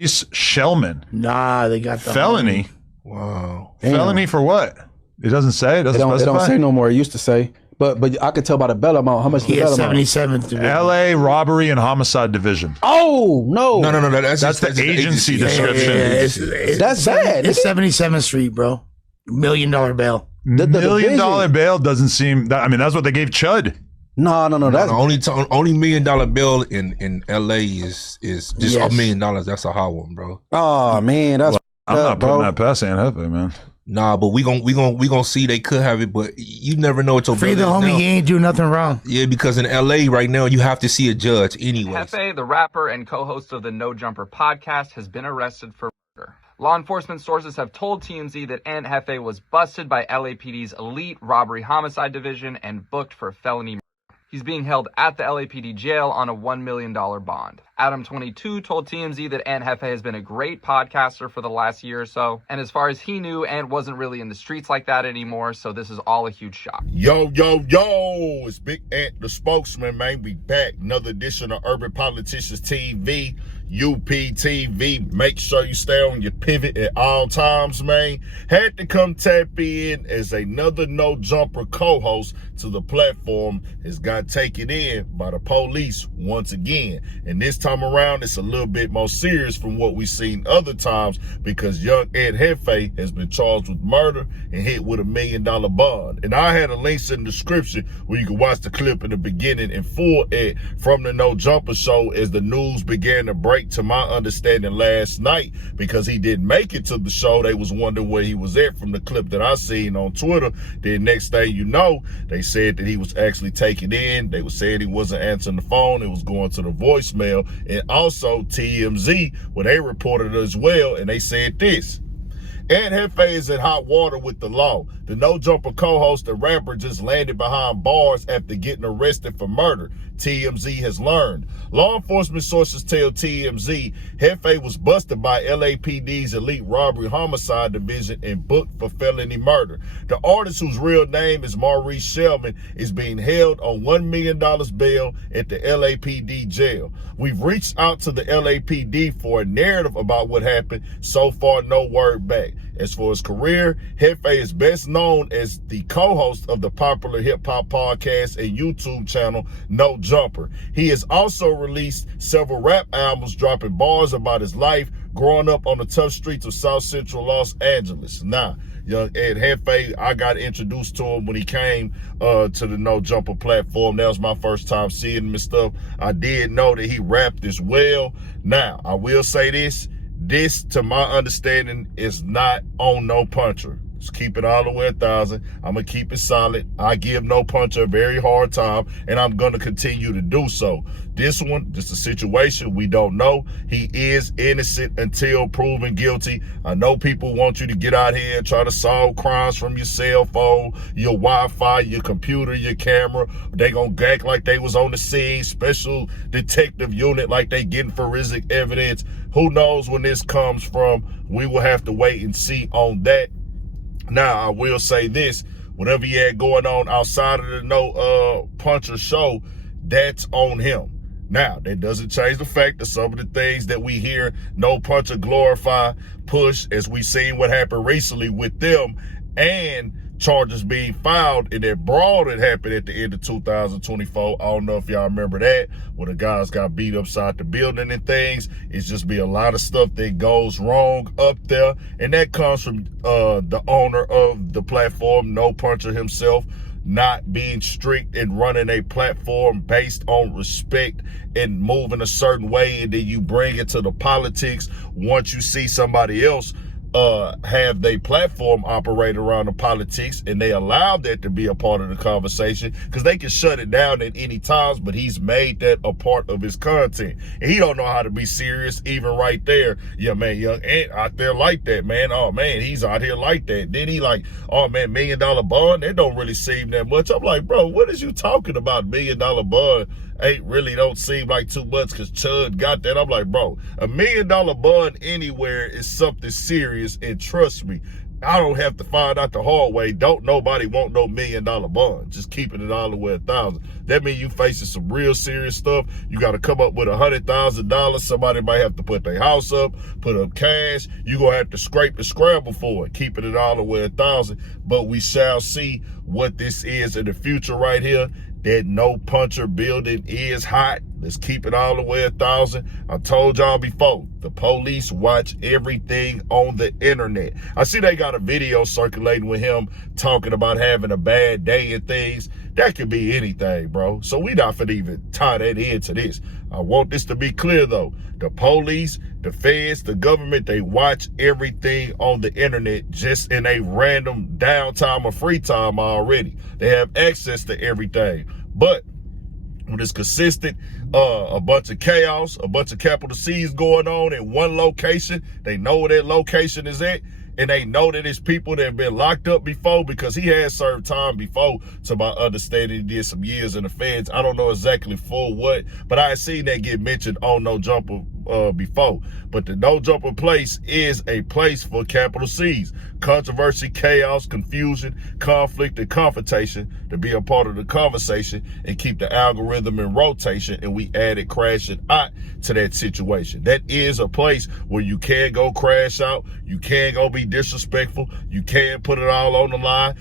Shellman. Nah, they got the felony. Wow. Felony for what? It doesn't say. It doesn't specify. It don't say no more. It used to say. But I could tell by the bail amount how much the bail amount. 77th division. L.A. Robbery and Homicide Division. Oh no! No. That's the agency description. That's bad. It's 77th Street, bro. $1 million bail. The $1 million division. bail doesn't seem. That's what they gave Chud. No. That's only $1 million bill in LA is just $1 million. That's a hot one, bro. Oh man, that's. I'm not putting that past Jefe, man. Nah, but we gonna see they could have it, but you never know what your Free the bill is homie, now. he ain't do nothing wrong. Yeah, because in LA right now you have to see a judge anyway. Jefe, the rapper and co-host of the No Jumper podcast, has been arrested for murder. Law enforcement sources have told TMZ that Aunt Jefe was busted by LAPD's elite robbery homicide division and booked for felony murder. He's being held at the LAPD jail on a $1 million bond. Adam, 22, told TMZ that Aunt Jefe has been a great podcaster for the last year or so. And as far as he knew, Aunt wasn't really in the streets like that anymore, so this is all a huge shock. Yo, it's Big Ant, the spokesman, man. We back. Another edition of Urban Politicians TV, UPTV. Make sure you stay on your pivot at all times, man. Had to come tap in as another No Jumper co-host to the platform has got taken in by the police once again. And this time around, it's a little bit more serious from what we've seen other times because young Ed Jefe has been charged with murder and hit with $1 million bond. And I had a link in the description where you can watch the clip in the beginning in full from the No Jumper show as the news began to break, to my understanding, last night because he didn't make it to the show. They was wondering where he was at from the clip that I seen on Twitter. Then next thing you know, they said that he was actually taken in. They were saying he wasn't answering the phone. It was going to the voicemail. And also TMZ, where they reported as well, and they said this. Aunt Jefe is in hot water with the law. The No Jumper co-host and rapper just landed behind bars after getting arrested for murder, TMZ has learned. Law enforcement sources tell TMZ Jefe was busted by LAPD's elite robbery homicide division and booked for felony murder. The artist, whose real name is Maurice Shellman, is being held on $1 million bail at the LAPD jail. We've reached out to the LAPD for a narrative about what happened. So far, no word back. As for his career, Jefe is best known as the co-host of the popular hip-hop podcast and YouTube channel No Jumper. He has also released several rap albums, dropping bars about his life growing up on the tough streets of South Central Los Angeles. Now, young Ed Jefe, I got introduced to him when he came to the No Jumper platform. That was my first time seeing him and stuff. I did know that he rapped as well. Now, I will say this. This, to my understanding, is not on No Puncher. Let's keep it all the way 1,000. I'm going to keep it solid. I give No Puncher a very hard time, and I'm going to continue to do so. This one, just a situation we don't know. He is innocent until proven guilty. I know people want you to get out here and try to solve crimes from your cell phone, your Wi-Fi, your computer, your camera. They going to act like they was on the scene, special detective unit, like they getting forensic evidence. Who knows when this comes from? We will have to wait and see on that. Now, I will say this. Whatever he had going on outside of the No Puncher show, that's on him. Now, that doesn't change the fact that some of the things that we hear No Puncher glorify, push, as we seen what happened recently with them, and charges being filed in that brawl that happened at the end of 2024. I don't know if y'all remember that, where the guys got beat upside the building and things. It's just be a lot of stuff that goes wrong up there, and that comes from the owner of the platform, No Puncher himself, not being strict and running a platform based on respect and moving a certain way, and then you bring it to the politics once you see somebody else have their platform operate around the politics, and they allow that to be a part of the conversation because they can shut it down at any times, but he's made that a part of his content. And he don't know how to be serious even right there. Yeah, man, young Ant out there like that, man. Oh, man, he's out here like that. Then he like, oh, man, $1 million bond, that don't really seem that much. I'm like, bro, what is you talking about? $1 million bond don't seem like too much because Chud got that. I'm like, bro, $1 million bond anywhere is something serious, and trust me, I don't have to find out the hard way. Don't nobody want no $1 million bond. Just keeping it all the way 1,000. that means you facing some real serious stuff. You got to come up with $100,000. Somebody might have to put their house up, put up cash. You gonna have to scrape and scramble for it, keeping it all the way 1,000. But we shall see what this is in the future right here. That no puncher building is hot. Let's keep it all the way 1,000. I told y'all before, the police watch everything on the internet. I see they got a video circulating with him talking about having a bad day and things. That could be anything, bro. So we not finna even tie that into this. I want this to be clear though. The police, the feds, the government, they watch everything on the internet just in a random downtime or free time already. They have access to everything. But when it's consistent, a bunch of chaos, a bunch of capital C's going on in one location, they know where that location is at, and they know that it's people that have been locked up before, because he had served time before, to my understanding. He did some years in the feds. I don't know exactly for what, but I seen that get mentioned on No Jumper before. But the No Jumper place is a place for capital C's. Controversy, chaos, confusion, conflict, and confrontation to be a part of the conversation and keep the algorithm in rotation, and we added crashing out to that situation. That is a place where you can go crash out, you can go be disrespectful, you can put it all on the line.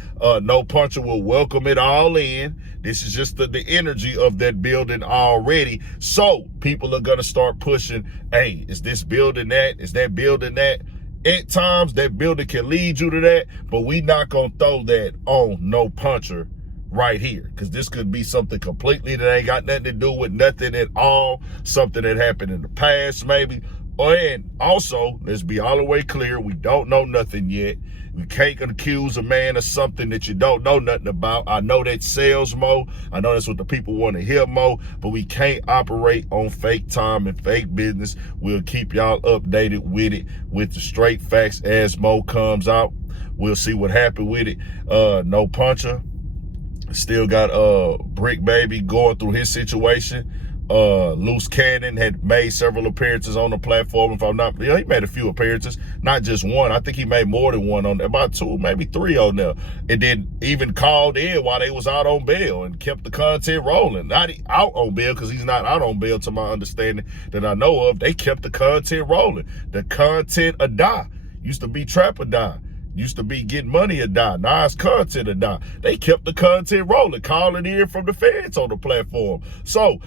No puncher will welcome it all in. This is just the energy of that building already. So people are gonna start pushing, hey, is this building that? Is that building that? At times, that building can lead you to that, but we not gonna throw that on No Puncher right here, because this could be something completely that ain't got nothing to do with nothing at all, something that happened in the past maybe. And also, let's be all the way clear, we don't know nothing yet. We can't accuse a man of something that you don't know nothing about. I know that sells more. I know that's what the people want to hear more, but we can't operate on fake time and fake business. We'll keep y'all updated with it, with the straight facts as Mo comes out. We'll see what happened with it. No Puncher still got Brick Baby going through his situation. Loose Cannon had made several appearances on the platform. If I'm not, he made a few appearances, not just one. I think he made more than one on there, about 2, maybe 3 on there. And then even called in while they was out on bail and kept the content rolling. Not out on bail, because he's not out on bail to my understanding that I know of. They kept the content rolling. The content a die. Used to be trap or die. Used to be getting money or die. Now it's content or die. They kept the content rolling, calling in from the feds on the platform. So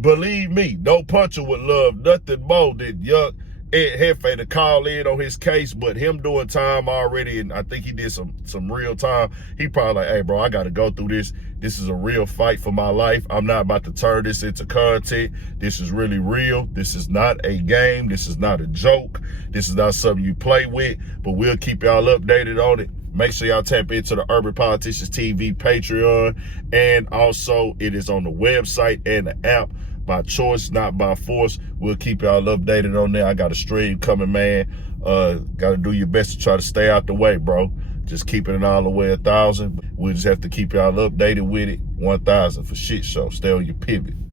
believe me, No Puncher would love nothing more than young Ed Jefe to call in on his case, but him doing time already, and I think he did some real time, he probably like, hey bro, I gotta go through this. This is a real fight for my life. I'm not about to turn this into content. This is really real. This is not a game. This is not a joke. This is not something you play with, but we'll keep y'all updated on it. Make sure y'all tap into the Urban Politicians TV Patreon, and also it is on the website and the app. By choice, not by force. We'll keep y'all updated on there. I got a stream coming, man. Got to do your best to try to stay out the way, bro. Just keeping it all the way 1,000. We'll just have to keep y'all updated with it. 1,000 for shit show. Stay on your pivot.